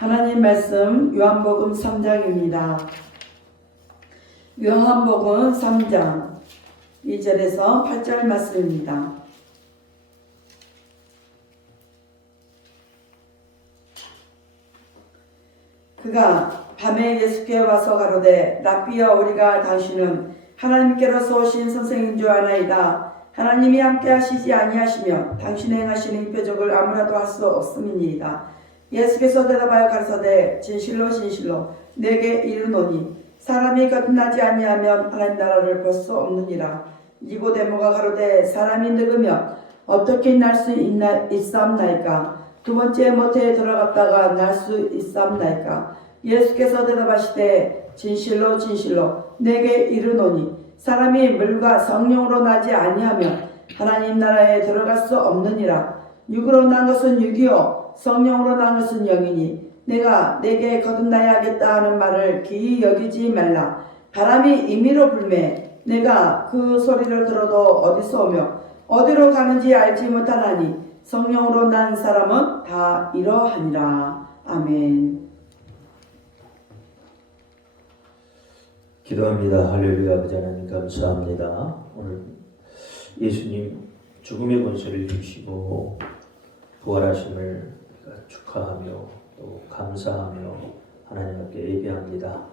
하나님 말씀 요한복음 3장입니다. 요한복음 3장 2절에서 8절 말씀입니다. 그가 밤에 예수께 와서 가로되 랍비여 우리가 당신은 하나님께로서 오신 선생인 줄 아나이다. 하나님이 함께 하시지 아니하시며 당신의 행하시는 이 표적을 아무라도 할 수 없음이니이다. 예수께서 대답하여 가르쳐되 진실로 진실로 내게 이르노니 사람이 거듭나지 아니하면 하나님 나라를 볼 수 없느니라. 니고데모가 가로되 사람이 늙으면 어떻게 날 수 있사옵나이까? 두 번째 모태에 들어갔다가 날 수 있사옵나이까? 예수께서 대답하시되 진실로 진실로 내게 이르노니 사람이 물과 성령으로 나지 아니하면 하나님 나라에 들어갈 수 없느니라. 육으로 난 것은 육이요 성령으로 난 것은 영이니 내가 내게 거듭나야 하겠다 하는 말을 기이 여기지 말라. 바람이 임의로 불매 내가 그 소리를 들어도 어디서 오며 어디로 가는지 알지 못하나니 성령으로 난 사람은 다 이러하니라. 아멘. 기도합니다. 할렐루야. 아버지 하나님 감사합니다. 오늘 예수님 죽음의 권세를 주시고 부활하심을 축하하며 또 감사하며 하나님 앞에 예배합니다.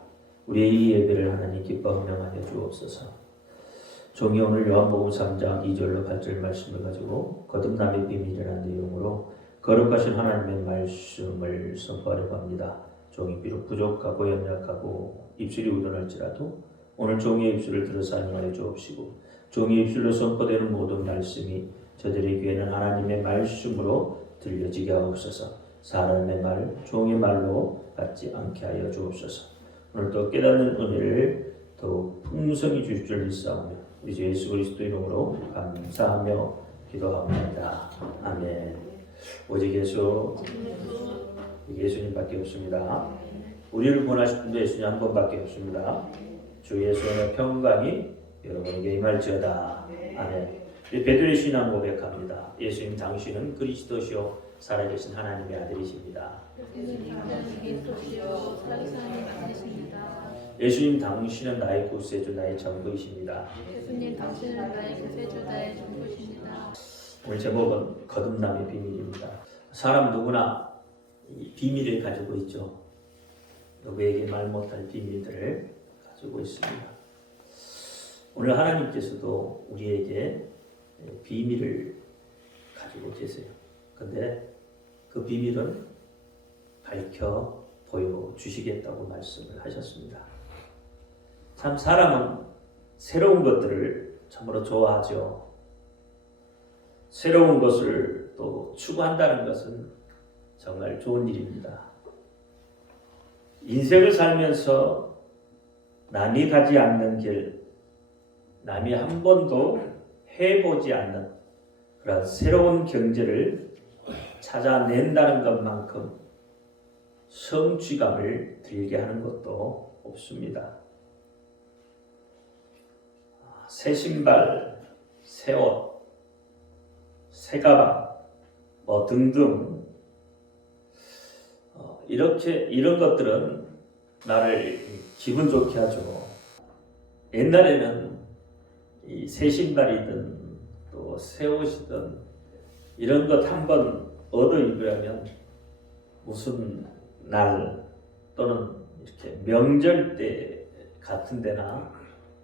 우리의 이 예배를 하나님 기뻐 명하여 주옵소서. 종이 오늘 요한복음 3장 2절로 8절 말씀을 가지고 거듭남의 비밀이라는 내용으로 거룩하신 하나님의 말씀을 선포하려고 합니다. 종이 비록 부족하고 연약하고 입술이 우둔할지라도 오늘 종이의 입술을 들어 사용하여 주옵시고 종이의 입술로 선포되는 모든 말씀이 저들의 귀에는 하나님의 말씀으로 들려지게 하옵소서. 사람의 말, 종의 말로 같지 않게 하여 주옵소서. 오늘도 깨닫는 은혜를 더욱 풍성히 주실 줄 믿사오며 우리 주 예수 그리스도 이름으로 감사하며 기도합니다. 아멘. 오직 예수님밖에 없습니다. 우리를 구원하실 분도 예수님 한 분밖에 없습니다. 주 예수의 평강이 여러분에게 임할지어다. 아멘. 베드로의 신앙 고백합니다. 예수님 당신은 그리스도시요 살아계신 하나님의 아들이십니다. 예수님 당신은 나의 구세주 나의 전부이십니다. 예수님 당신은 나의 구세주 나의 전부이십니다. 오늘 제목은 거듭남의 비밀입니다. 사람 누구나 이 비밀을 가지고 있죠. 누구에게 말 못할 비밀들을 가지고 있습니다. 오늘 하나님께서도 우리에게 비밀을 가지고 계세요. 근데 그 비밀은 밝혀 보여주시겠다고 말씀을 하셨습니다. 참 사람은 새로운 것들을 참으로 좋아하죠. 새로운 것을 또 추구한다는 것은 정말 좋은 일입니다. 인생을 살면서 남이 가지 않는 길, 남이 한 번도 해보지 않는 그런 새로운 경제를 찾아낸다는 것만큼 성취감을 들게 하는 것도 없습니다. 새 신발, 새 옷, 새 가방, 등등 이런 것들은 나를 기분 좋게 하죠. 옛날에는 이 새 신발이든 또 새 옷이든 이런 것 한번 얻어 입으려면 무슨 날 또는 이렇게 명절 때 같은 데나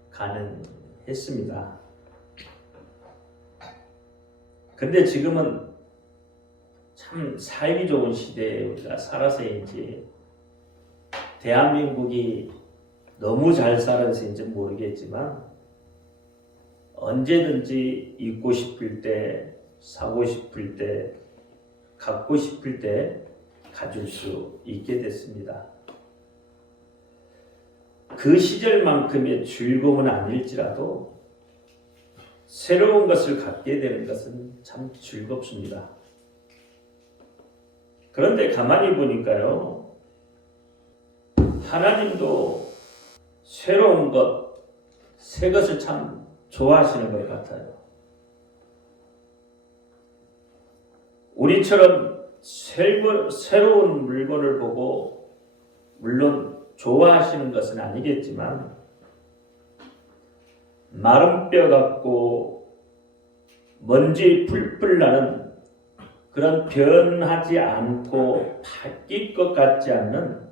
가능했습니다. 근데 지금은 참 살기 좋은 시대에 우리가 살아서인지 대한민국이 너무 잘 살아서인지 모르겠지만 언제든지 입고 싶을 때, 사고 싶을 때, 갖고 싶을 때 가질 수 있게 됐습니다. 그 시절만큼의 즐거움은 아닐지라도 새로운 것을 갖게 되는 것은 참 즐겁습니다. 그런데 가만히 보니까요, 하나님도 새로운 것, 새 것을 참 좋아하시는 것 같아요. 우리처럼 새로운 물건을 보고 물론 좋아하시는 것은 아니겠지만 마른 뼈 같고 먼지 풀풀 나는 그런 변하지 않고 바뀔 것 같지 않는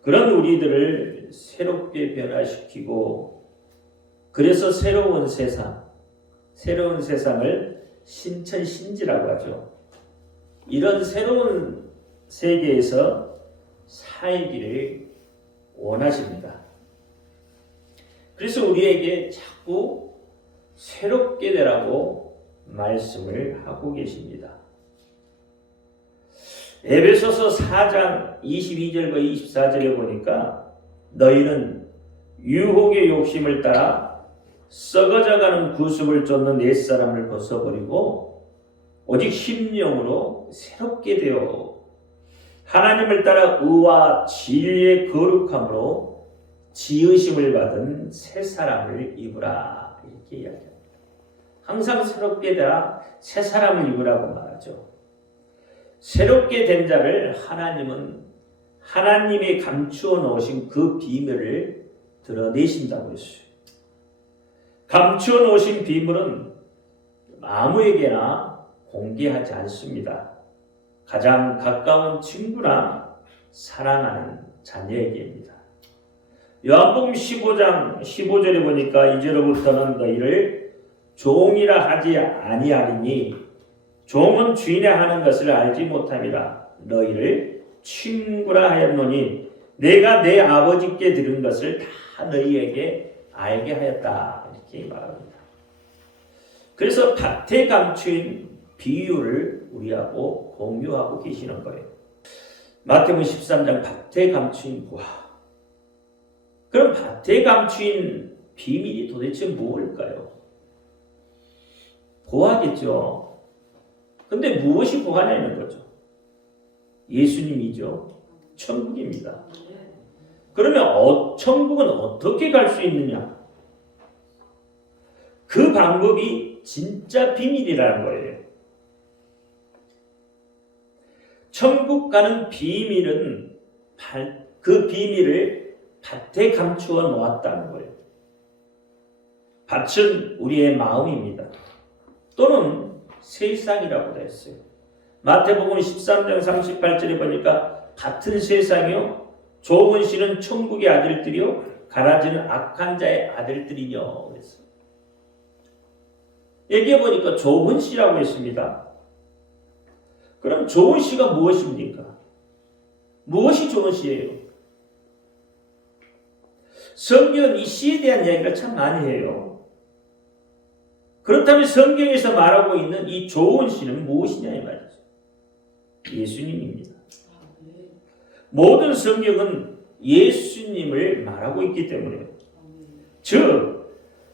그런 우리들을 새롭게 변화시키고 그래서 새로운 세상을 신천신지라고 하죠. 이런 새로운 세계에서 살기를 원하십니다. 그래서 우리에게 자꾸 새롭게 되라고 말씀을 하고 계십니다. 에베소서 4장 22절과 24절에 보니까 너희는 유혹의 욕심을 따라 썩어져가는 구습을 쫓는 옛사람을 벗어버리고 오직 심령으로 새롭게 되어 하나님을 따라 의와 진리의 거룩함으로 지으심을 받은 새 사람을 입으라 이렇게 이야기합니다. 항상 새롭게 되라 새 사람을 입으라고 말하죠. 새롭게 된 자를 하나님은 하나님이 감추어 놓으신 그 비밀을 드러내신다고 했어요. 감추어 놓으신 비밀은 아무에게나 공개하지 않습니다. 가장 가까운 친구나 사랑하는 자녀에게입니다. 요한복음 15장 15절에 보니까 이제로부터는 너희를 종이라 하지 아니하리니 종은 주인의 하는 것을 알지 못함이라 너희를 친구라 하였노니 내가 내 아버지께 들은 것을 다 너희에게 알게 하였다 이렇게 말합니다. 그래서 밭에 감추인 비유를 우리하고 공유하고 계시는 거예요. 마태복음 13장 밭에 감추인 부화. 그럼 밭에 감추인 비밀이 도대체 무엇일까요? 보화겠죠. 근데 무엇이 보화냐는 거죠. 예수님이죠. 천국입니다. 그러면 천국은 어떻게 갈 수 있느냐? 그 방법이 진짜 비밀이라는 거예요. 천국 가는 비밀은 그 비밀을 밭에 감추어 놓았다는 거예요. 밭은 우리의 마음입니다. 또는 세상이라고도 했어요. 마태복음 13장 38절에 보니까 같은 세상이요 좋은 씨는 천국의 아들들이요 가라지는 악한 자의 아들들이뇨 그랬어요. 여기에 보니까 좋은 씨라고 했습니다. 그럼 좋은 씨가 무엇입니까? 무엇이 좋은 씨예요? 성경은 이 씨에 대한 이야기를 참 많이 해요. 그렇다면 성경에서 말하고 있는 이 좋은 씨는 무엇이냐 이 말이죠. 예수님입니다. 모든 성경은 예수님을 말하고 있기 때문에 즉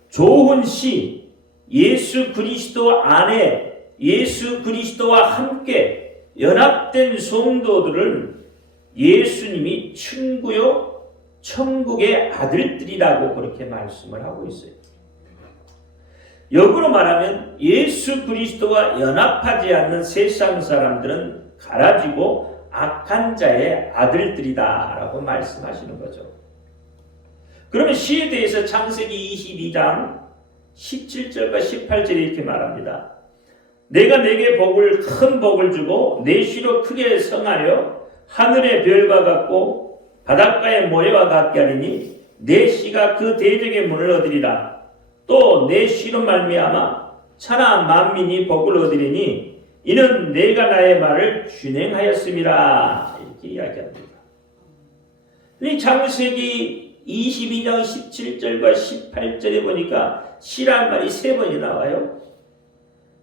좋은 씨 예수 그리스도 안에 예수 그리스도와 함께 연합된 성도들은 예수님이 친구요 천국의 아들들이라고 그렇게 말씀을 하고 있어요. 역으로 말하면 예수 그리스도와 연합하지 않는 세상 사람들은 가라지고 악한 자의 아들들이다 라고 말씀하시는 거죠. 그러면 시에 대해서 창세기 22장 17절과 18절에 이렇게 말합니다. 내가 내게 큰 복을 주고 내 씨로 크게 성하여 하늘의 별과 같고 바닷가의 모래와 같게 하리니 내 씨가 그 대적의 문을 얻으리라. 또 내 씨로 말미암아 천하 만민이 복을 얻으리니 이는 내가 나의 말을 준행하였음이라 이렇게 이야기합니다. 이 창세기 22장 17절과 18절에 보니까 씨란 말이 3번이 나와요.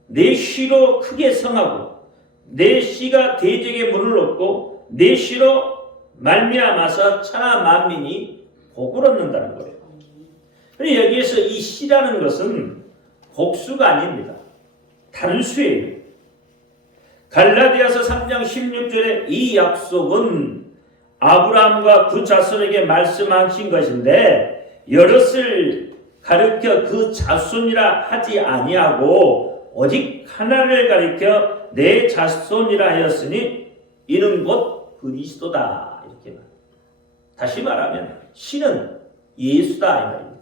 내 씨로 크게 성하고 내 씨가 대적의 문을 얻고 내 씨로 말미암아서 천하 만민이 복을 얻는다는 거예요. 여기에서 이 씨라는 것은 복수가 아닙니다. 단수예요. 갈라디아서 3장 16절에 이 약속은 아브라함과 그 자손에게 말씀하신 것인데 여럿을 가르쳐 그 자손이라 하지 아니하고 오직 하나를 가리켜 내 자손이라 하였으니 이는 곧 그리스도다. 이렇게 말. 다시 말하면 신은 예수다 이 말입니다.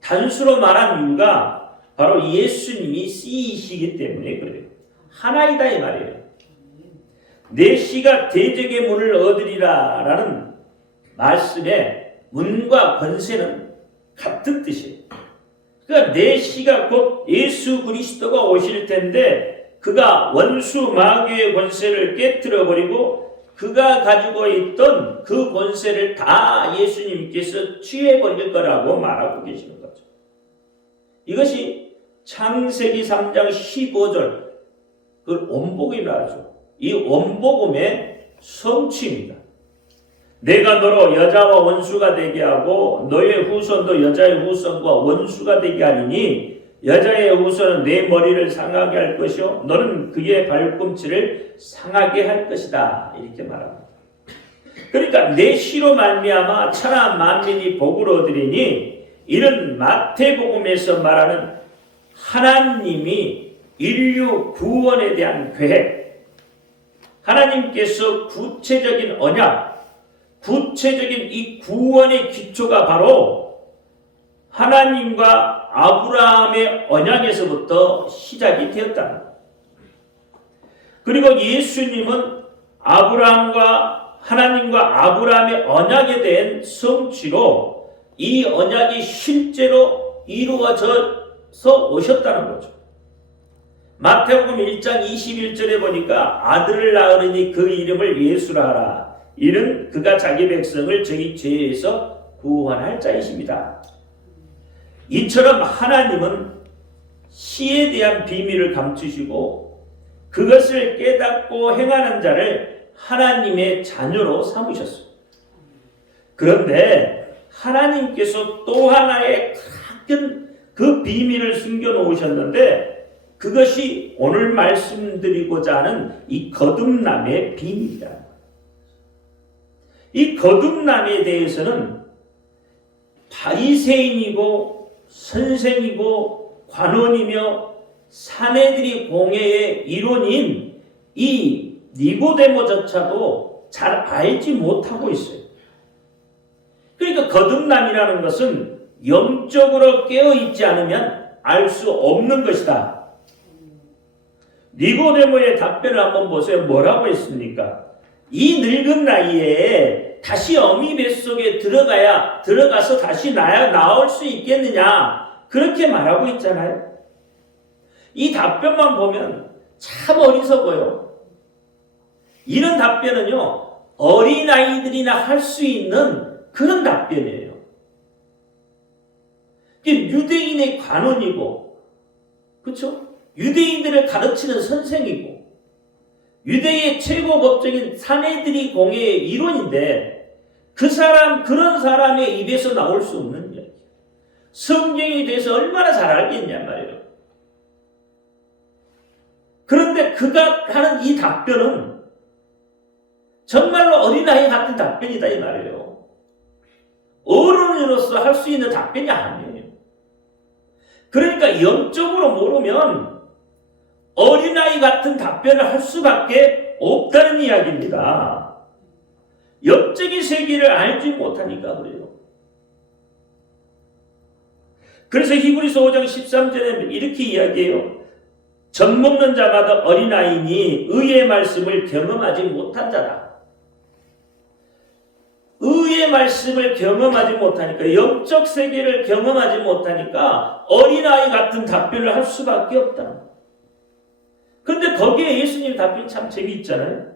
단수로 말한 이유가 바로 예수님이 씨이시기 때문에 그래요. 하나이다 이 말이에요. 내 씨가 대적의 문을 얻으리라 라는 말씀에 문과 권세는 같은 뜻이에요. 그러니까 내 씨가 곧 예수 그리스도가 오실 텐데 그가 원수 마귀의 권세를 깨뜨려버리고 그가 가지고 있던 그 권세를 다 예수님께서 취해버릴 거라고 말하고 계시는 거죠. 이것이 창세기 3장 15절 그 원복이라 하죠. 이 원복음의 성취입니다. 내가 너로 여자와 원수가 되게 하고 너의 후손도 여자의 후손과 원수가 되게 하리니 여자의 후손은 내 머리를 상하게 할 것이요 너는 그의 발꿈치를 상하게 할 것이다. 이렇게 말합니다. 그러니까 내 씨로 말미암아 천하 만민이 복을 얻으리니 이는 마태복음에서 말하는 하나님이 인류 구원에 대한 계획, 하나님께서 구체적인 언약, 구체적인 이 구원의 기초가 바로 하나님과 아브라함의 언약에서부터 시작이 되었다. 그리고 예수님은 아브라함과 하나님과 아브라함의 언약에 대한 성취로 이 언약이 실제로 이루어져서 오셨다는 거죠. 마태복음 1장 21절에 보니까 아들을 낳으니 그 이름을 예수라 하라. 이는 그가 자기 백성을 저희 죄에서 구원할 자이십니다. 이처럼 하나님은 씨에 대한 비밀을 감추시고 그것을 깨닫고 행하는 자를 하나님의 자녀로 삼으셨습니다. 그런데 하나님께서 또 하나의 큰 그 비밀을 숨겨놓으셨는데 그것이 오늘 말씀드리고자 하는 이 거듭남의 비밀이다. 이 거듭남에 대해서는 바리새인이고 선생이고 관원이며 사내들이 공회의 이론인 이 니고데모조차도 잘 알지 못하고 있어요. 그러니까 거듭남이라는 것은 영적으로 깨어있지 않으면 알 수 없는 것이다. 니고데모의 답변을 한번 보세요. 뭐라고 했습니까? 이 늙은 나이에 다시 어미 뱃속에 들어가서 다시 나올 수 있겠느냐 그렇게 말하고 있잖아요. 이 답변만 보면 참 어리석어요. 이런 답변은요 어린아이들이나 할 수 있는 그런 답변이에요. 유대인의 관원이고 그렇죠? 유대인들을 가르치는 선생이고 유대의 최고 법적인 사내들이 공회의 이론인데 그런 사람의 입에서 나올 수 없는 이야기. 성경에 대해서 얼마나 잘 알겠냐 말이에요. 그런데 그가 하는 이 답변은 정말로 어린아이 같은 답변이다 이 말이에요. 어른으로서 할 수 있는 답변이 아니에요. 그러니까 영적으로 모르면 어린아이 같은 답변을 할 수밖에 없다는 이야기입니다. 영적인 세계를 알지 못하니까 그래요. 그래서 히브리서 5장 13절에 이렇게 이야기해요. 젖 먹는 자마다 어린아이니 의의 말씀을 경험하지 못한 자다. 의의 말씀을 경험하지 못하니까 영적 세계를 경험하지 못하니까 어린아이 같은 답변을 할 수밖에 없다. 그런데 거기에 예수님 답변이 참 재미있잖아요.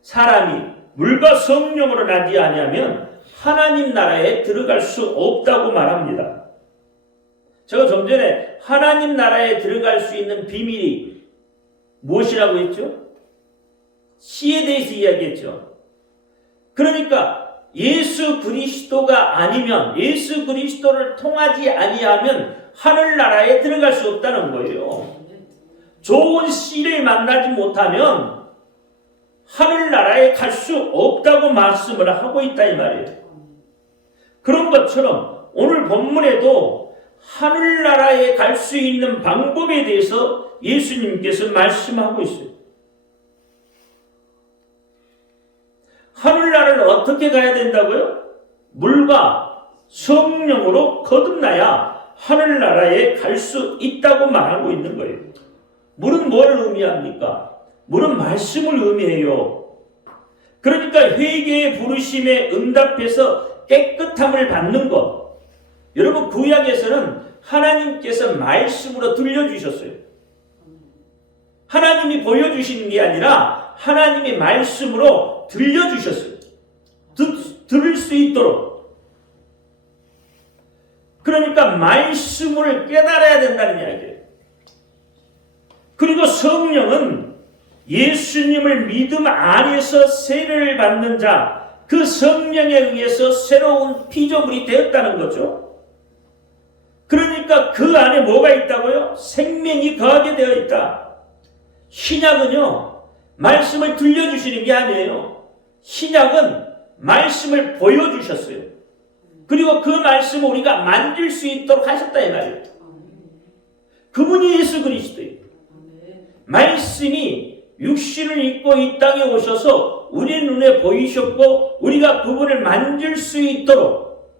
사람이 물과 성령으로 나지 아니하면 하나님 나라에 들어갈 수 없다고 말합니다. 제가 좀 전에 하나님 나라에 들어갈 수 있는 비밀이 무엇이라고 했죠? 씨에 대해서 이야기했죠. 그러니까 예수 그리스도가 아니면 예수 그리스도를 통하지 아니하면 하늘나라에 들어갈 수 없다는 거예요. 좋은 씨를 만나지 못하면 하늘나라에 갈 수 없다고 말씀을 하고 있다 이 말이에요. 그런 것처럼 오늘 본문에도 하늘나라에 갈 수 있는 방법에 대해서 예수님께서 말씀하고 있어요. 하늘나라를 어떻게 가야 된다고요? 물과 성령으로 거듭나야 하늘나라에 갈 수 있다고 말하고 있는 거예요. 물은 뭘 의미합니까? 물은 말씀을 의미해요. 그러니까 회개의 부르심에 응답해서 깨끗함을 받는 것. 여러분, 구약에서는 하나님께서 말씀으로 들려주셨어요. 하나님이 보여주시는 게 아니라 하나님의 말씀으로 들려주셨어요. 들을 수 있도록. 그러니까 말씀을 깨달아야 된다는 이야기예요. 그리고 성령은 예수님을 믿음 안에서 세례를 받는 자, 그 성령에 의해서 새로운 피조물이 되었다는 거죠. 그러니까 그 안에 뭐가 있다고요? 생명이 거하게 되어 있다. 신약은요, 말씀을 들려주시는 게 아니에요. 신약은 말씀을 보여주셨어요. 그리고 그 말씀을 우리가 만질 수 있도록 하셨다 이 말이에요. 그분이 예수 그리스도예요. 말씀이 육신을 입고 이 땅에 오셔서 우리 눈에 보이셨고 우리가 그분을 만질 수 있도록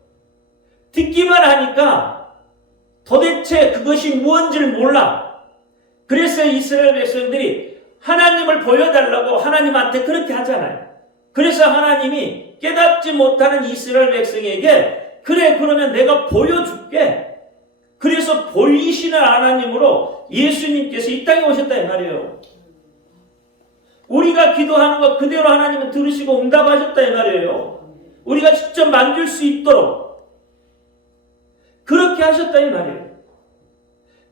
듣기만 하니까 도대체 그것이 무엇인지를 몰라. 그래서 이스라엘 백성들이 하나님을 보여달라고 하나님한테 그렇게 하잖아요. 그래서 하나님이 깨닫지 못하는 이스라엘 백성에게 그래 그러면 내가 보여줄게. 그래서 보이시는 하나님으로 예수님께서 이 땅에 오셨다 이 말이에요. 우리가 기도하는 것 그대로 하나님은 들으시고 응답하셨다 이 말이에요. 우리가 직접 만질 수 있도록 그렇게 하셨다 이 말이에요.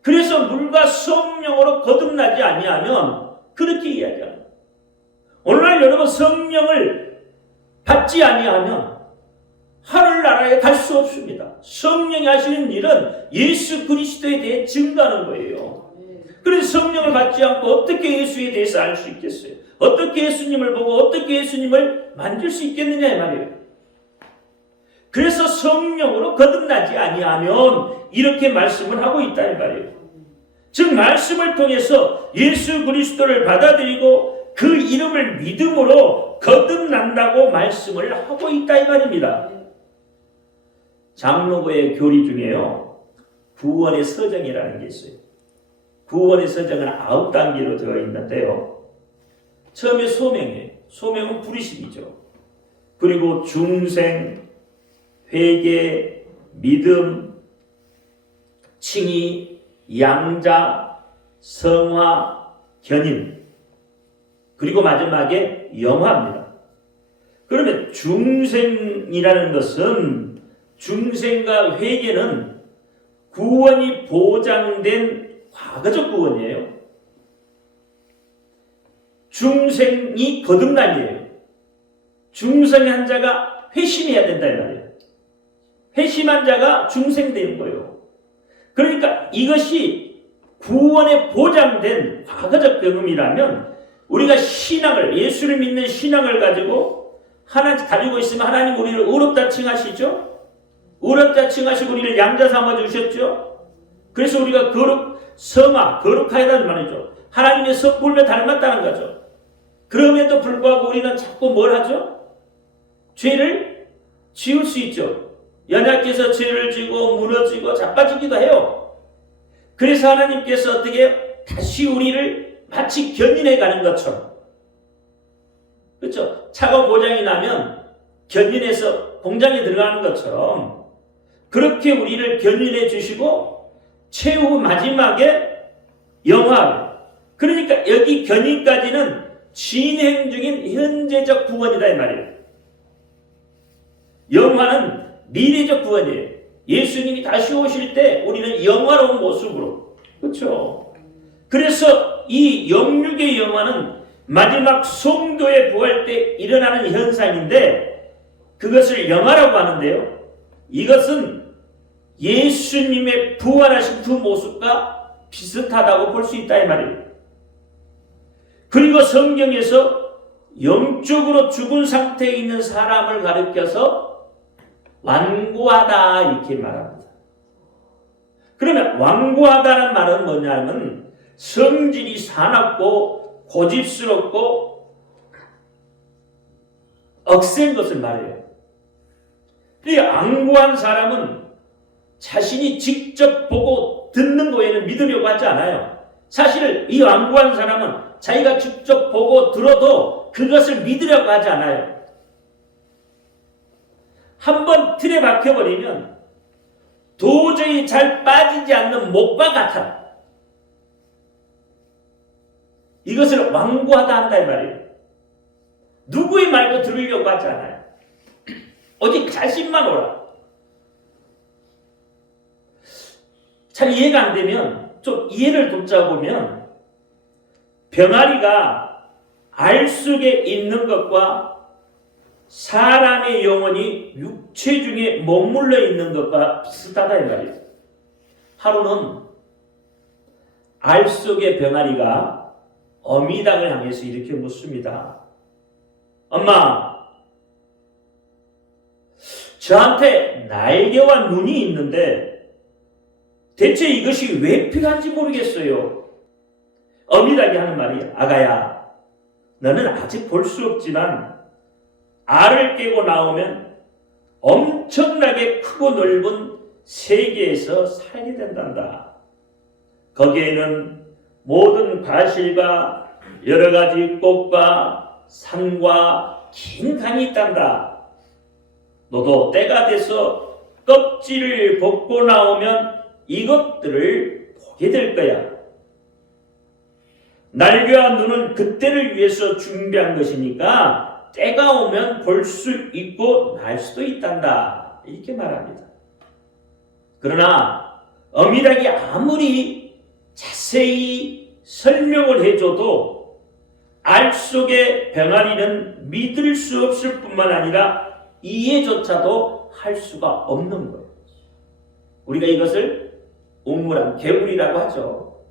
그래서 물과 성령으로 거듭나지 아니하면 그렇게 이야기합니다. 오늘날 여러분 성령을 받지 아니하면 하늘나라에 갈 수 없습니다. 성령이 하시는 일은 예수 그리스도에 대해 증거하는 거예요. 그래서 성령을 받지 않고 어떻게 예수에 대해서 알 수 있겠어요? 어떻게 예수님을 보고 어떻게 예수님을 만질 수 있겠느냐 이 말이에요. 그래서 성령으로 거듭나지 아니하면 이렇게 말씀을 하고 있다 이 말이에요. 즉 말씀을 통해서 예수 그리스도를 받아들이고 그 이름을 믿음으로 거듭난다고 말씀을 하고 있다 이 말입니다. 장로교의 교리 중에요, 구원의 서정이라는 게 있어요. 구원의 서정은 9단계로 되어 있는데요. 처음에 소명이에요. 소명은 부르심이죠. 그리고 중생, 회개, 믿음, 칭의, 양자, 성화, 견인, 그리고 마지막에 영화입니다. 그러면 중생이라는 것은 중생과 회개는 구원이 보장된 과거적 구원이에요. 중생이 거듭남이에요. 중생한 자가 회심해야 된다 이 말이에요. 회심한 자가 중생되는 거예요. 그러니까 이것이 구원에 보장된 과거적 경험이라면 우리가 신앙을, 예수를 믿는 신앙을 가지고 가지고 있으면 하나님 우리를 의롭다 칭하시죠? 의롭다 칭하시고 우리를 양자 삼아주셨죠? 그래서 우리가 성화, 거룩하다는 말이죠. 하나님의 섣불며 닮았다는 거죠. 그럼에도 불구하고 우리는 자꾸 뭘 하죠? 죄를 지을 수 있죠. 연약해서 죄를 지고 무너지고 자빠지기도 해요. 그래서 하나님께서 어떻게 다시 우리를 마치 견인해 가는 것처럼, 그렇죠? 차가 고장이 나면 견인해서 공장에 들어가는 것처럼 그렇게 우리를 견인해 주시고 최후 마지막에 영화, 그러니까 여기 견인까지는 진행 중인 현재적 구원이다 이 말이에요. 영화는 미래적 구원이에요. 예수님이 다시 오실 때 우리는 영화로운 모습으로, 그렇죠? 그래서 이 영육의 영화는 마지막 성도의 부활 때 일어나는 현상인데 그것을 영화라고 하는데요. 이것은 예수님의 부활하신 그 모습과 비슷하다고 볼 수 있다 이 말이에요. 그리고 성경에서 영적으로 죽은 상태에 있는 사람을 가리켜서 완고하다 이렇게 말합니다. 그러면 완고하다는 말은 뭐냐면 성질이 사납고 고집스럽고 억센 것을 말해요. 이 완고한 사람은 자신이 직접 보고 듣는 거 외에는 믿으려고 하지 않아요. 사실 이 완고한 사람은 자기가 직접 보고 들어도 그것을 믿으려고 하지 않아요. 한번 틀에 박혀버리면 도저히 잘 빠지지 않는 목과 같아. 이것을 완고하다 한다 이 말이에요. 누구의 말도 들으려고 하지 않아요. 오직 자신만 오라. 잘 이해가 안 되면 좀 이해를 돕자 보면 병아리가 알 속에 있는 것과 사람의 영혼이 육체 중에 머물러 있는 것과 비슷하다 이 말이에요. 하루는 알 속의 병아리가 어미닭을 향해서 이렇게 묻습니다. 엄마, 저한테 날개와 눈이 있는데 대체 이것이 왜 필요한지 모르겠어요. 어미닭이 하는 말이, 아가야, 너는 아직 볼 수 없지만 알을 깨고 나오면 엄청나게 크고 넓은 세계에서 살게 된단다. 거기에는 모든 과실과 여러 가지 꽃과 산과 긴 강이 있단다. 너도 때가 돼서 껍질을 벗고 나오면 이것들을 보게 될 거야. 날개와 눈은 그때를 위해서 준비한 것이니까 때가 오면 볼 수 있고 날 수도 있단다. 이렇게 말합니다. 그러나 어미닭이 아무리 자세히 설명을 해줘도 알 속의 병아리는 믿을 수 없을 뿐만 아니라 이해조차도 할 수가 없는 거예요. 우리가 이것을 웅물한 개구리라고 하죠.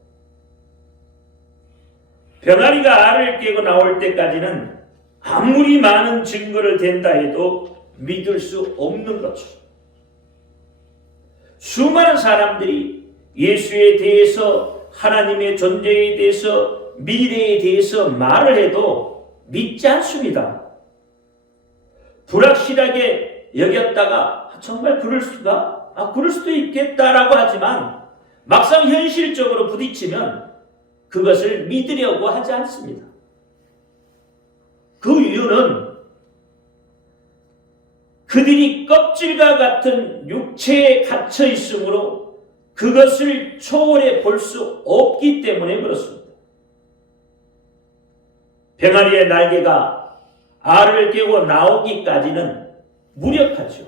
병아리가 알을 깨고 나올 때까지는 아무리 많은 증거를 댄다 해도 믿을 수 없는 거죠. 수많은 사람들이 예수에 대해서, 하나님의 존재에 대해서, 미래에 대해서 말을 해도 믿지 않습니다. 불확실하게 여겼다가 정말 그럴 수가? 그럴 수도 있겠다라고 하지만 막상 현실적으로 부딪히면 그것을 믿으려고 하지 않습니다. 그 이유는 그들이 껍질과 같은 육체에 갇혀 있으므로 그것을 초월해 볼 수 없기 때문에 그렇습니다. 병아리의 날개가 알을 깨고 나오기까지는 무력하죠.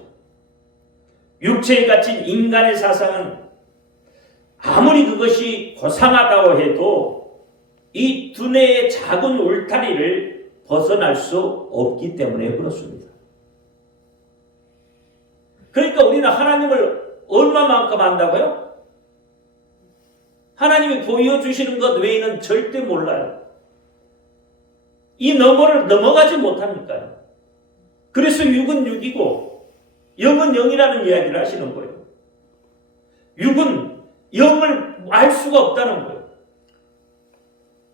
육체에 갇힌 인간의 사상은 아무리 그것이 고상하다고 해도 이 두뇌의 작은 울타리를 벗어날 수 없기 때문에 그렇습니다. 그러니까 우리는 하나님을 얼마만큼 안다고요? 하나님이 보여주시는 것 외에는 절대 몰라요. 이 너머를 넘어가지 못합니까요? 그래서 육은 육이고 영은 영이라는 이야기를 하시는 거예요. 육은 영을 알 수가 없다는 거예요.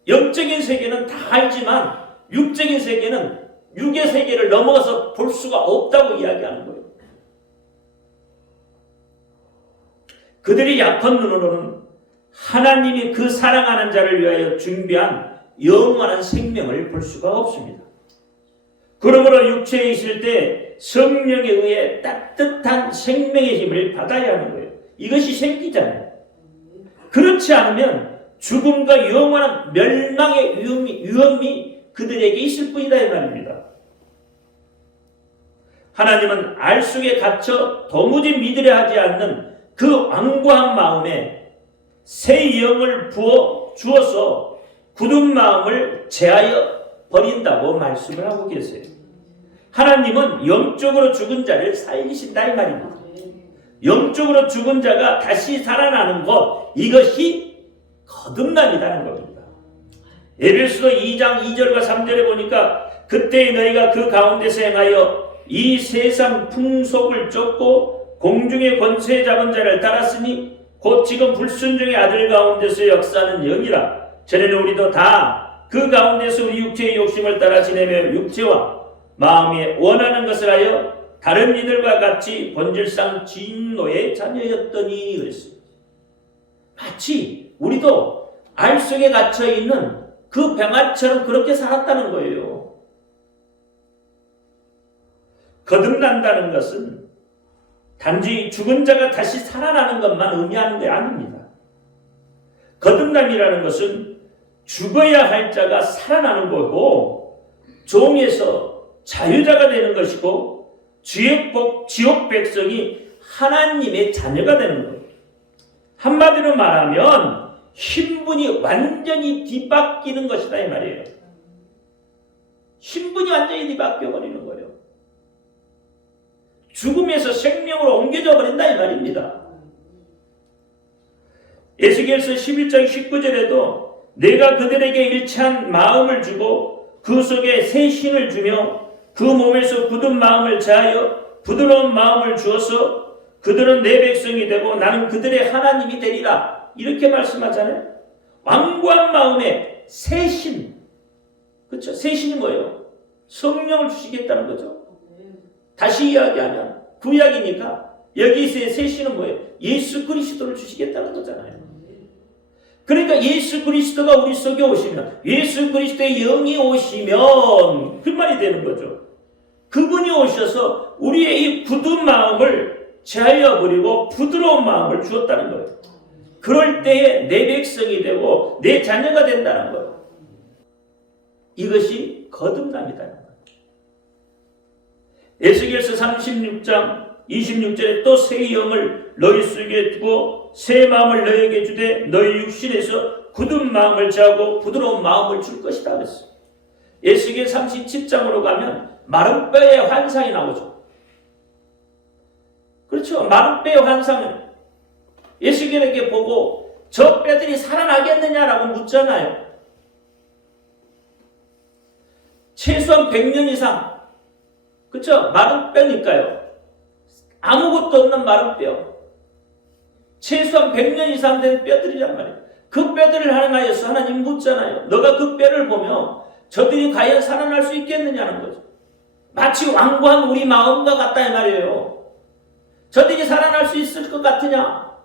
영적인 세계는 다 알지만 육적인 세계는 육의 세계를 넘어가서 볼 수가 없다고 이야기하는 거예요. 그들이 약한 눈으로는 하나님이 그 사랑하는 자를 위하여 준비한 영원한 생명을 볼 수가 없습니다. 그러므로 육체에 있을 때 성령에 의해 따뜻한 생명의 힘을 받아야 하는 거예요. 이것이 생기잖아요. 그렇지 않으면 죽음과 영원한 멸망의 위험이 그들에게 있을 뿐이다 이 말입니다. 하나님은 알 속에 갇혀 도무지 믿으려 하지 않는 그 완고한 마음에 새 영을 부어 주어서 굳은 마음을 제하여 버린다고 말씀을 하고 계세요. 하나님은 영적으로 죽은 자를 살리신다 이 말입니다. 영적으로 죽은 자가 다시 살아나는 것, 이것이 거듭남이라는 겁니다. 에베소서 2장 2절과 3절에 보니까 그때 너희가 그 가운데서 행하여 이 세상 풍속을 쫓고 공중의 권세 잡은 자를 따랐으니 곧 지금 불순종의 아들 가운데서 역사하는 영이라. 전에는 우리도 다 그 가운데서 우리 육체의 욕심을 따라 지내며 육체와 마음이 원하는 것을 하여 다른 이들과 같이 본질상 진노의 자녀였더니 그랬습니다. 마치 우리도 알 속에 갇혀 있는 그 병아처럼 그렇게 살았다는 거예요. 거듭난다는 것은 단지 죽은 자가 다시 살아나는 것만 의미하는 게 아닙니다. 거듭남이라는 것은 죽어야 할 자가 살아나는 거고 종에서 자유자가 되는 것이고 지옥 백성이 하나님의 자녀가 되는 거예요. 한마디로 말하면 신분이 완전히 뒤바뀌는 것이다 이 말이에요. 신분이 완전히 뒤바뀌어 버리는 거예요. 죽음에서 생명으로 옮겨져 버린다 이 말입니다. 에스겔서 11장 19절에도 내가 그들에게 일치한 마음을 주고 그 속에 새 신을 주며 그 몸에서 굳은 마음을 제하여 부드러운 마음을 주어서 그들은 내 백성이 되고 나는 그들의 하나님이 되리라. 이렇게 말씀하잖아요. 완고한 마음에 새 신. 그렇죠? 새 신이 뭐예요? 성령을 주시겠다는 거죠. 다시 이야기하면 구약이니까 여기서의 새 신은 뭐예요? 예수 그리스도를 주시겠다는 거잖아요. 그러니까 예수 그리스도가 우리 속에 오시면, 예수 그리스도의 영이 오시면 그 말이 되는 거죠. 그분이 오셔서 우리의 이 굳은 마음을 제하여 버리고 부드러운 마음을 주었다는 거예요. 그럴 때에 내 백성이 되고 내 자녀가 된다는 거예요. 이것이 거듭남이다는 거예요. 에스겔서 36장 26절에 또 새 영을 너희 속에 두고 새 마음을 너희에게 주되 너희 육신에서 굳은 마음을 제하고 부드러운 마음을 줄 것이다 그랬어요. 에스겔 37장으로 가면 마른 뼈의 환상이 나오죠. 그렇죠. 마른 뼈의 환상은 에스겔에게 보고 저 뼈들이 살아나겠느냐라고 묻잖아요. 최소한 100년 이상, 그렇죠? 마른 뼈니까요. 아무것도 없는 마른 뼈. 최소한 100년 이상 된 뼈들이란 말이에요. 그 뼈들을 향하여서 하나님 묻잖아요. 너가 그 뼈를 보면 저들이 과연 살아날 수 있겠느냐는 거죠. 마치 완고한 우리 마음과 같다 이 말이에요. 저들이 살아날 수 있을 것 같으냐?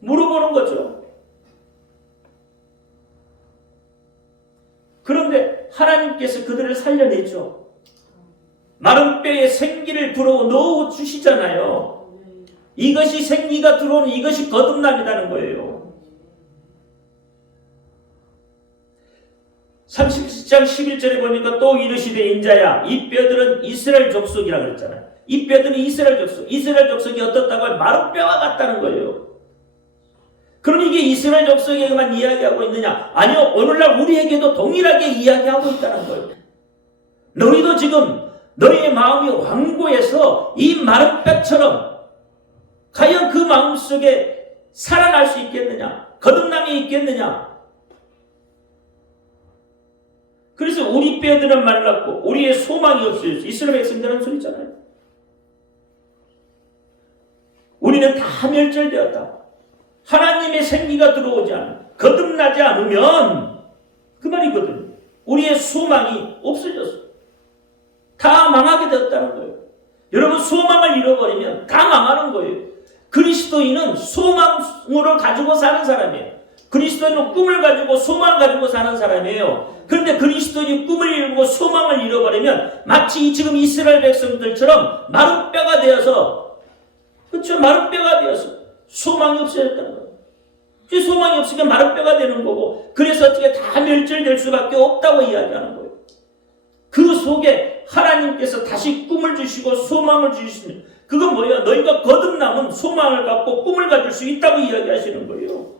물어보는 거죠. 그런데 하나님께서 그들을 살려내죠. 마른 뼈에 생기를 불어넣어 주시잖아요. 이것이 생기가 들어오는 이것이 거듭남이라는 거예요. 37장 11절에 보니까 또 이르시되 인자야 이 뼈들은 이스라엘 족속이라고 그랬잖아요. 이 뼈들은 이스라엘 족속. 이스라엘 족속이 어떻다고 하면 마른 뼈와 같다는 거예요. 그럼 이게 이스라엘 족속에게만 이야기하고 있느냐? 아니요. 오늘날 우리에게도 동일하게 이야기하고 있다는 거예요. 너희도 지금 너희의 마음이 완고해서 이 마른 뼈처럼 과연 그 마음속에 살아날 수 있겠느냐? 거듭남이 있겠느냐? 그래서 우리 뼈들은 말랐고 우리의 소망이 없어졌어요. 이스라엘 백성들은 소리잖아요. 우리는 다 멸절되었다. 하나님의 생기가 들어오지 않으면, 거듭나지 않으면 그 말이거든요. 우리의 소망이 없어졌어요. 다 망하게 되었다는 거예요. 여러분 소망을 잃어버리면 다 망하는 거예요. 그리스도인은 소망을 가지고 사는 사람이에요. 그리스도인은 꿈을 가지고 소망을 가지고 사는 사람이에요. 그런데 그리스도인이 꿈을 잃고 소망을 잃어버리면 마치 지금 이스라엘 백성들처럼 마른 뼈가 되어서, 그렇죠? 마른 뼈가 되어서 소망이 없어졌다는 거예요. 그 소망이 없으니까 마른 뼈가 되는 거고, 그래서 어떻게 다 멸절될 수밖에 없다고 이야기하는 거예요. 그 속에 하나님께서 다시 꿈을 주시고 소망을 주시는, 그건 뭐예요? 너희가 거듭남은 소망을 갖고 꿈을 가질 수 있다고 이야기하시는 거예요.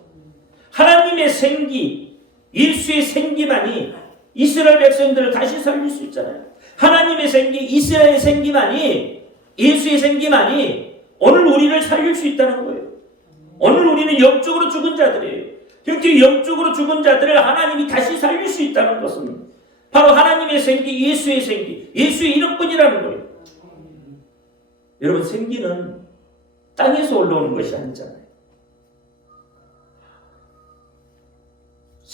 하나님의 생기, 예수의 생기만이 이스라엘 백성들을 다시 살릴 수 있잖아요. 하나님의 생기, 이스라엘의 생기만이, 예수의 생기만이 오늘 우리를 살릴 수 있다는 거예요. 오늘 우리는 영적으로 죽은 자들이에요. 그렇게 영적으로 죽은 자들을 하나님이 다시 살릴 수 있다는 것은 바로 하나님의 생기, 예수의 생기, 예수의 이름뿐이라는 거예요. 여러분 생기는 땅에서 올라오는 것이 아니잖아요.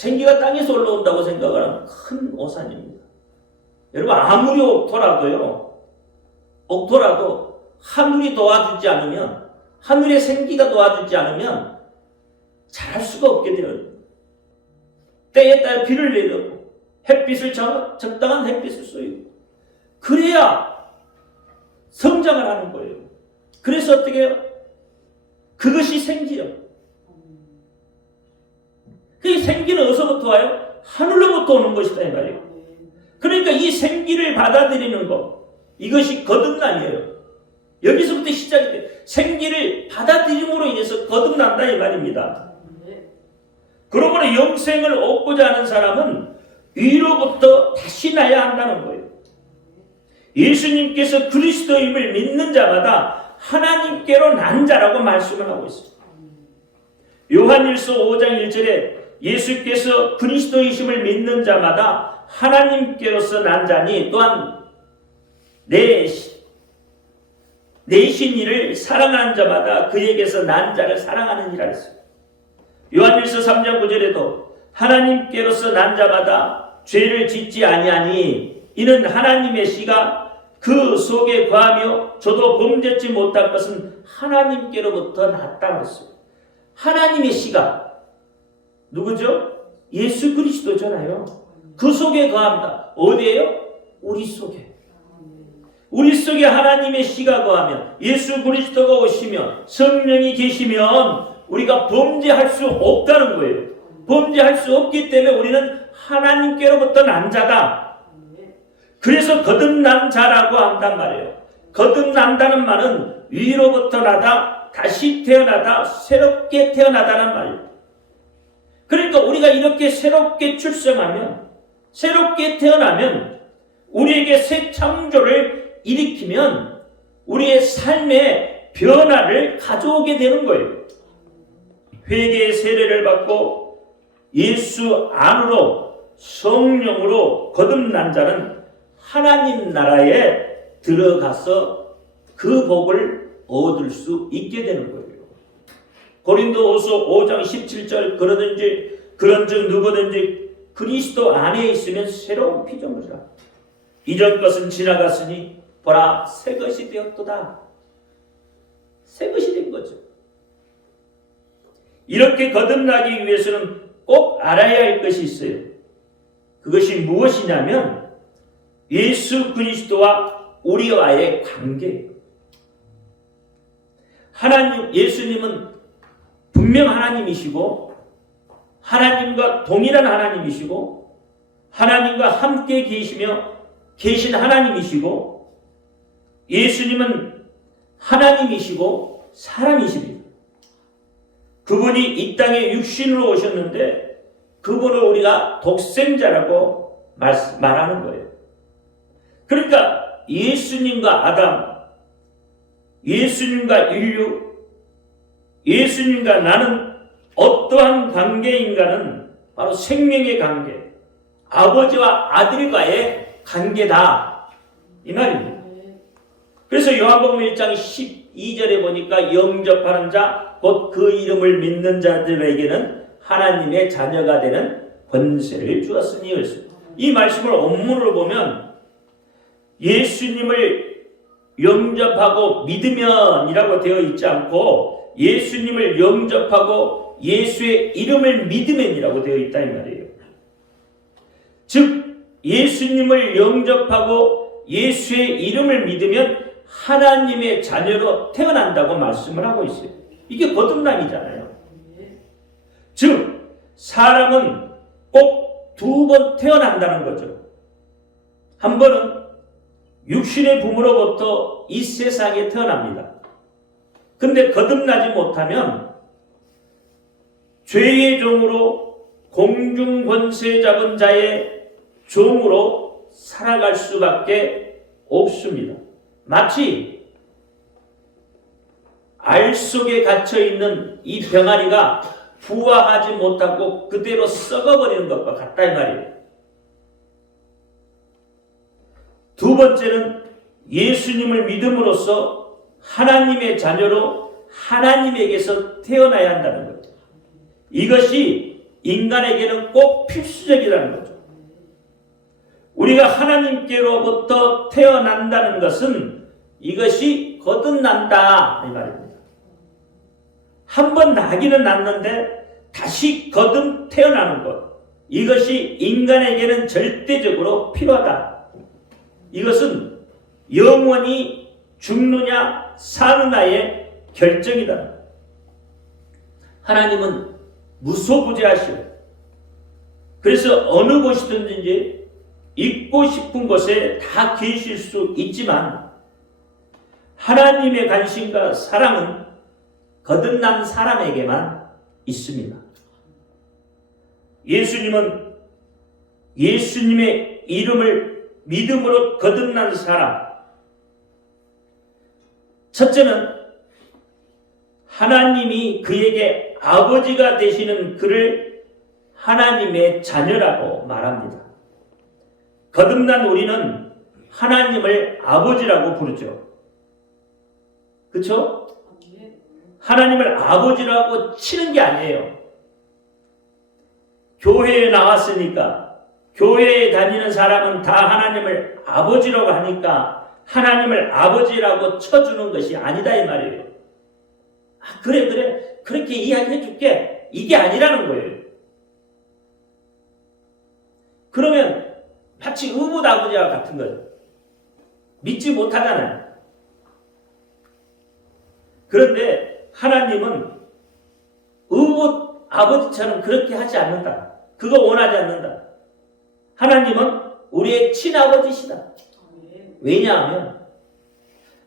생기가 땅에서 올라온다고 생각하는 큰 오산입니다. 여러분 아무리 옥토라도 하늘이 도와주지 않으면, 하늘의 생기가 도와주지 않으면 자랄 수가 없게 되어요. 때에 따라 비를 내리고 햇빛을 적당한 햇빛을 쏘이고 그래야 성장을 하는 거예요. 그래서 어떻게 해요? 그것이 생기요. 그 생기는 어디서부터 와요? 하늘로부터 오는 것이다 이 말이에요. 그러니까 이 생기를 받아들이는 것, 이것이 거듭남이에요. 여기서부터 시작이 돼요. 생기를 받아들임으로 인해서 거듭난다 이 말입니다. 그러므로 영생을 얻고자 하는 사람은 위로부터 다시 나야 한다는 거예요. 예수님께서 그리스도임을 믿는 자마다 하나님께로 난 자라고 말씀을 하고 있어요. 요한일서 5장 1절에 예수께서 그리스도이심을 믿는 자마다 하나님께로서 난 자니 또한 내신 이를 사랑하는 자마다 그에게서 난 자를 사랑하는 이라 했어요. 요한일서 3장 9절에도 하나님께로서 난 자마다 죄를 짓지 아니하니 이는 하나님의 씨가 그 속에 거하며 저도 범죄치 못할 것은 하나님께로부터 났다고 했어요. 하나님의 씨가 누구죠? 예수 그리스도잖아요. 그 속에 거합니다. 어디에요? 우리 속에. 우리 속에 하나님의 씨가 거하면, 예수 그리스도가 오시면, 성령이 계시면 우리가 범죄할 수 없다는 거예요. 범죄할 수 없기 때문에 우리는 하나님께로부터 난 자다. 그래서 거듭난 자라고 한단 말이에요. 거듭난다는 말은 위로부터 나다, 다시 태어나다, 새롭게 태어나다는 말이에요. 그러니까 우리가 이렇게 새롭게 출생하면, 새롭게 태어나면, 우리에게 새 창조를 일으키면 우리의 삶의 변화를 가져오게 되는 거예요. 회개의 세례를 받고 예수 안으로 성령으로 거듭난 자는 하나님 나라에 들어가서 그 복을 얻을 수 있게 되는 거예요. 고린도후서 5장 17절 그런즉 누구든지 그리스도 안에 있으면 새로운 피조물이라. 이전 것은 지나갔으니 보라 새 것이 되었도다. 새 것이 된 거죠. 이렇게 거듭나기 위해서는 꼭 알아야 할 것이 있어요. 그것이 무엇이냐면 예수 그리스도와 우리와의 관계예요. 예수님은 분명 하나님이시고 하나님과 동일한 하나님이시고 하나님과 함께 계신 하나님이시고 예수님은 하나님이시고 사람이십니다. 그분이 이 땅에 육신으로 오셨는데 그분을 우리가 독생자라고 말하는 거예요. 그러니까 예수님과 아담, 예수님과 인류, 예수님과 나는 어떠한 관계인가는 바로 생명의 관계, 아버지와 아들과의 관계다 이 말입니다. 그래서 요한복음 1장 12절에 보니까 영접하는 자 곧 그 이름을 믿는 자들에게는 하나님의 자녀가 되는 권세를 주었으니 그랬습니다. 이 말씀을 원문으로 보면 예수님을 영접하고 믿으면이라고 되어 있지 않고 예수님을 영접하고 예수의 이름을 믿으면이라고 되어 있다 이 말이에요. 즉 예수님을 영접하고 예수의 이름을 믿으면 하나님의 자녀로 태어난다고 말씀을 하고 있어요. 이게 거듭남이잖아요. 즉 사람은 꼭 두 번 태어난다는 거죠. 한 번은 육신의 부모로부터 이 세상에 태어납니다. 근데 거듭나지 못하면 죄의 종으로 공중 권세 잡은 자의 종으로 살아갈 수밖에 없습니다. 마치 알 속에 갇혀있는 이 병아리가 부화하지 못하고 그대로 썩어버리는 것과 같다 이 말이에요. 두 번째는 예수님을 믿음으로써 하나님의 자녀로 하나님에게서 태어나야 한다는 것. 이것이 인간에게는 꼭 필수적이라는 거죠. 우리가 하나님께로부터 태어난다는 것은 이것이 거듭난다 이 말입니다. 한 번 나기는 났는데 다시 거듭 태어나는 것, 이것이 인간에게는 절대적으로 필요하다. 이것은 영원히 죽느냐 사느냐의 결정이다. 하나님은 무소부재하시오. 그래서 어느 곳이든지 있고 싶은 곳에 다 계실 수 있지만 하나님의 관심과 사랑은 거듭난 사람에게만 있습니다. 예수님은 예수님의 이름을 믿음으로 거듭난 사람, 첫째는 하나님이 그에게 아버지가 되시는 그를 하나님의 자녀라고 말합니다. 거듭난 우리는 하나님을 아버지라고 부르죠. 그렇죠? 하나님을 아버지라고 치는 게 아니에요. 교회에 나왔으니까, 교회에 다니는 사람은 다 하나님을 아버지라고 하니까 하나님을 아버지라고 쳐주는 것이 아니다 이 말이에요. 아, 그래 그렇게 이야기해 줄게, 이게 아니라는 거예요. 그러면 마치 의붓 아버지와 같은 거예요. 믿지 못하잖아요. 그런데 하나님은 의붓 아버지처럼 그렇게 하지 않는다. 그거 원하지 않는다. 하나님은 우리의 친아버지시다. 왜냐하면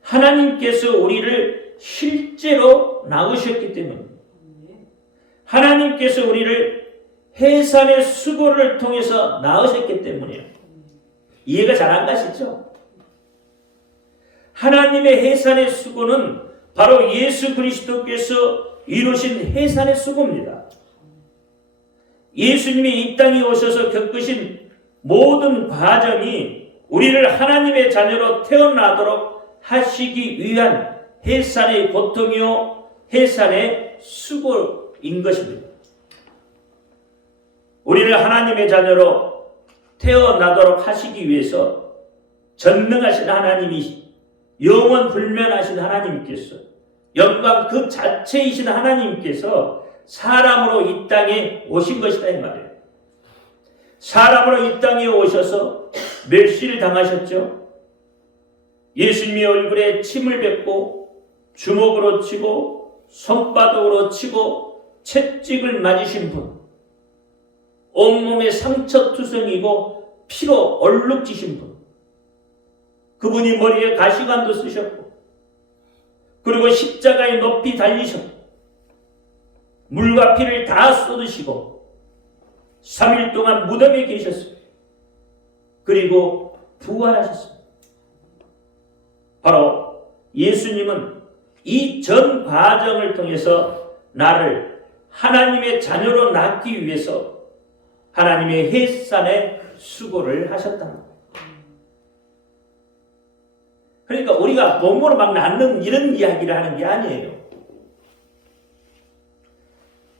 하나님께서 우리를 실제로 낳으셨기 때문입니다. 하나님께서 우리를 해산의 수고를 통해서 낳으셨기 때문이에요. 이해가 잘 안 가시죠? 하나님의 해산의 수고는 바로 예수 그리스도께서 이루신 해산의 수고입니다. 예수님이 이 땅에 오셔서 겪으신 모든 과정이 우리를 하나님의 자녀로 태어나도록 하시기 위한 해산의 고통이요 해산의 수고인 것입니다. 우리를 하나님의 자녀로 태어나도록 하시기 위해서 전능하신 하나님이, 영원 불면하신 하나님께서, 영광 그 자체이신 하나님께서 사람으로 이 땅에 오신 것이다 이 말이에요. 사람으로 이 땅에 오셔서 멸시를 당하셨죠. 예수님의 얼굴에 침을 뱉고 주먹으로 치고 손바닥으로 치고 채찍을 맞으신 분, 온몸에 상처투성이고 피로 얼룩지신 분, 그분이 머리에 가시관도 쓰셨고 그리고 십자가에 높이 달리셨고 물과 피를 다 쏟으시고 3일 동안 무덤에 계셨습니다. 그리고 부활하셨습니다. 바로 예수님은 이 전 과정을 통해서 나를 하나님의 자녀로 낳기 위해서 하나님의 해산의 수고를 하셨다는 거예요. 그러니까 우리가 몸으로 막 낳는 이런 이야기를 하는 게 아니에요.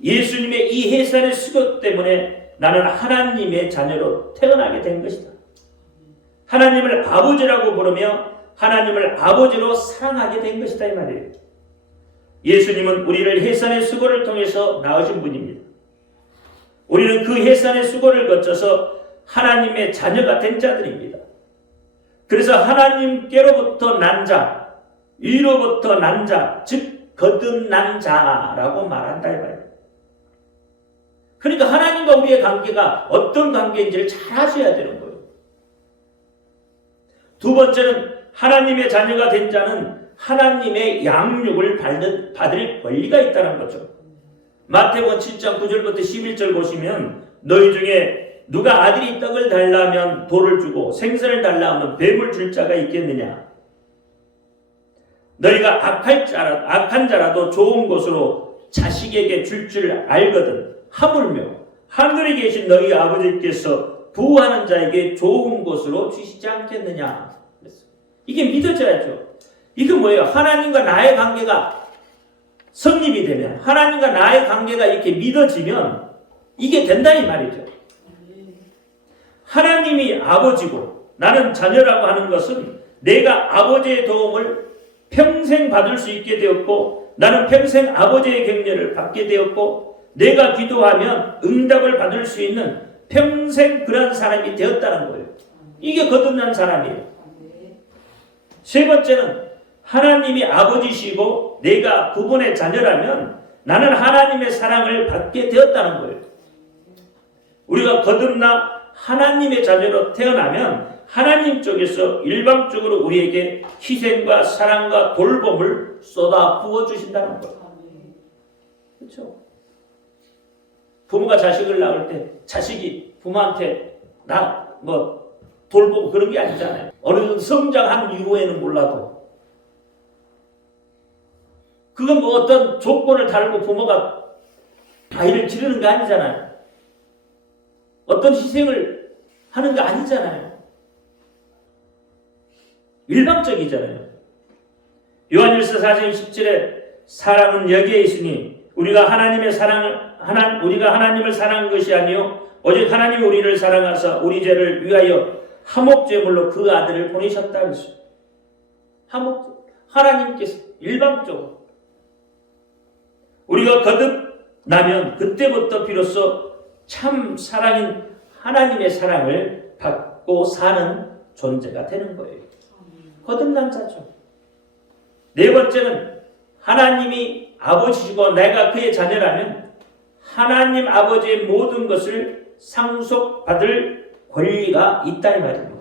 예수님의 이 해산의 수고 때문에 나는 하나님의 자녀로 태어나게 된 것이다. 하나님을 아버지라고 부르며 하나님을 아버지로 사랑하게 된 것이다 이 말이에요. 예수님은 우리를 해산의 수고를 통해서 낳으신 분입니다. 우리는 그 해산의 수고를 거쳐서 하나님의 자녀가 된 자들입니다. 그래서 하나님께로부터 난 자, 위로부터 난 자, 즉 거듭난 자라고 말한다 이 말이에요. 그러니까 하나님과 우리의 관계가 어떤 관계인지를 잘 아셔야 되는 거예요. 두 번째는 하나님의 자녀가 된 자는 하나님의 양육을 받을 권리가 있다는 거죠. 마태복음 7장 9절부터 11절 보시면 너희 중에 누가 아들이 떡을 달라면 돌을 주고 생선을 달라 하면 뱀을 줄 자가 있겠느냐. 너희가 악한 자라도 좋은 것으로 자식에게 줄 알거든. 하물며 하늘에 계신 너희 아버지께서 부하는 자에게 좋은 것으로 주시지 않겠느냐. 이게 믿어져야죠. 이게 뭐예요? 하나님과 나의 관계가 성립이 되면, 하나님과 나의 관계가 이렇게 믿어지면 이게 된다 이 말이죠. 하나님이 아버지고 나는 자녀라고 하는 것은 내가 아버지의 도움을 평생 받을 수 있게 되었고 나는 평생 아버지의 격려를 받게 되었고 내가 기도하면 응답을 받을 수 있는 평생 그런 사람이 되었다는 거예요. 이게 거듭난 사람이에요. 세 번째는 하나님이 아버지시고 내가 그분의 자녀라면 나는 하나님의 사랑을 받게 되었다는 거예요. 우리가 거듭나 하나님의 자녀로 태어나면 하나님 쪽에서 일방적으로 우리에게 희생과 사랑과 돌봄을 쏟아 부어주신다는 거예요. 그렇죠? 부모가 자식을 낳을 때 자식이 부모한테 돌보고 그런 게 아니잖아요. 어느 정도 성장한 이후에는 몰라도 그건 어떤 조건을 달고 부모가 아이를 기르는 거 아니잖아요. 어떤 희생을 하는 거 아니잖아요. 일방적이잖아요. 요한일서 4장 10절에 사랑은 여기에 있으니 우리가 하나님을 사랑한 것이 아니요 오직 하나님이 우리를 사랑하사 우리 죄를 위하여 화목제물로 그 아들을 보내셨다 그랬어요. 하나님께서 일방적으로 우리가 거듭나면 그때부터 비로소 참 사랑인 하나님의 사랑을 받고 사는 존재가 되는 거예요. 거듭난 자죠. 네 번째는 하나님이 아버지시고 내가 그의 자녀라면 하나님 아버지의 모든 것을 상속받을 권리가 있다 이 말입니다.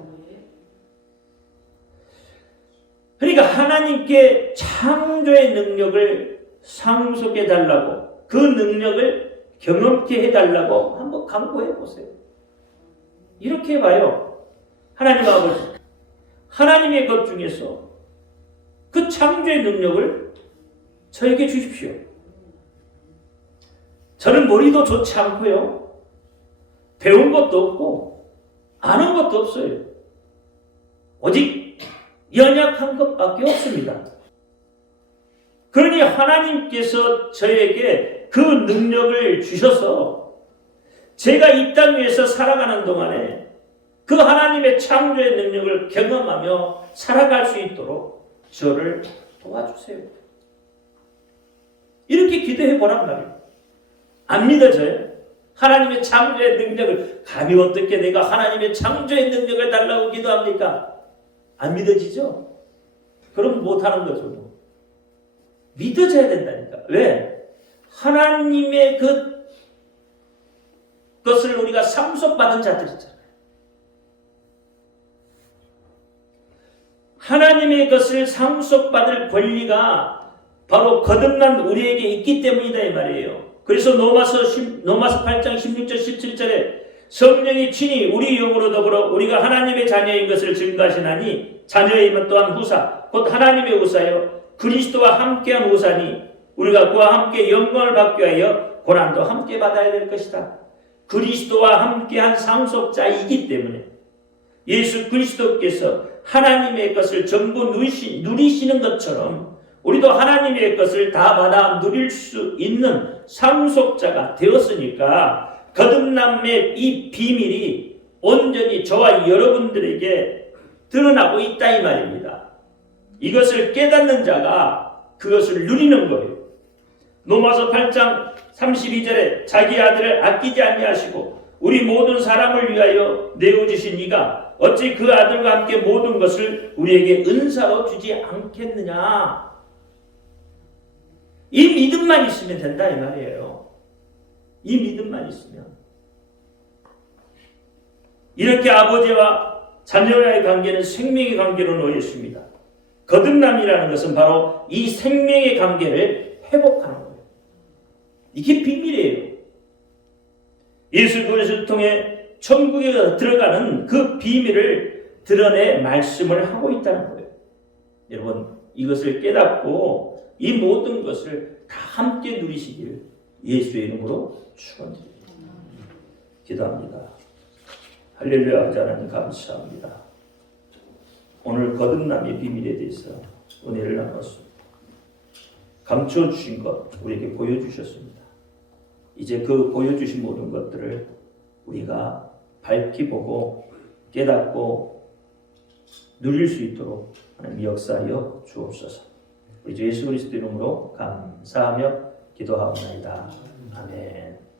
그러니까 하나님께 창조의 능력을 상속해 달라고 그 능력을 경험케 해달라고 한번 강구해 보세요. 이렇게 봐요. 하나님 아버지 하나님의 것 중에서 그 창조의 능력을 저에게 주십시오. 저는 머리도 좋지 않고요. 배운 것도 없고 아는 것도 없어요. 오직 연약한 것밖에 없습니다. 그러니 하나님께서 저에게 그 능력을 주셔서 제가 이 땅 위에서 살아가는 동안에 그 하나님의 창조의 능력을 경험하며 살아갈 수 있도록 저를 도와주세요. 이렇게 기도해 보란 말이에요. 안 믿어져요? 하나님의 창조의 능력을 감히 어떻게 내가 하나님의 창조의 능력을 달라고 기도합니까? 안 믿어지죠? 그럼 못하는 거죠. 믿어져야 된다니까. 왜? 하나님의 그것을 우리가 상속받은 자들이잖아요. 하나님의 것을 상속받을 권리가 바로 거듭난 우리에게 있기 때문이다 이 말이에요. 그래서 로마서 8장 16절 17절에 성령이 친히 우리 영으로 더불어 우리가 하나님의 자녀인 것을 증거하시나니 자녀임은 또한 후사 곧 하나님의 후사여 그리스도와 함께한 후사니 우리가 그와 함께 영광을 받기 위하여 고난도 함께 받아야 될 것이다. 그리스도와 함께한 상속자이기 때문에 예수 그리스도께서 하나님의 것을 전부 누리시는 것처럼 우리도 하나님의 것을 다 받아 누릴 수 있는 상속자가 되었으니까 거듭남의 이 비밀이 온전히 저와 여러분들에게 드러나고 있다 이 말입니다. 이것을 깨닫는 자가 그것을 누리는 거예요. 로마서 8장 32절에 자기 아들을 아끼지 아니하시고 우리 모든 사람을 위하여 내어주신 이가 어찌 그 아들과 함께 모든 것을 우리에게 은사로 주지 않겠느냐. 이 믿음만 있으면 된다 이 말이에요. 이 믿음만 있으면. 이렇게 아버지와 자녀와의 관계는 생명의 관계로 놓여 있습니다. 거듭남이라는 것은 바로 이 생명의 관계를 회복하는 거예요. 이게 비밀이에요. 예수 그리스도를 통해 천국에 들어가는 그 비밀을 드러내 말씀을 하고 있다는 거예요. 여러분 이것을 깨닫고 이 모든 것을 다 함께 누리시길 예수의 이름으로 축원드립니다. 기도합니다. 할렐루야. 하나님 감사합니다. 오늘 거듭남의 비밀에 대해서 은혜를 나눴습니다. 감춰주신 것 우리에게 보여주셨습니다. 이제 그 보여주신 모든 것들을 우리가 밝히 보고 깨닫고 누릴 수 있도록 하나님 역사하여 주옵소서. 우리 주 예수 그리스도 이름으로 감사하며 기도하옵나이다. 아멘.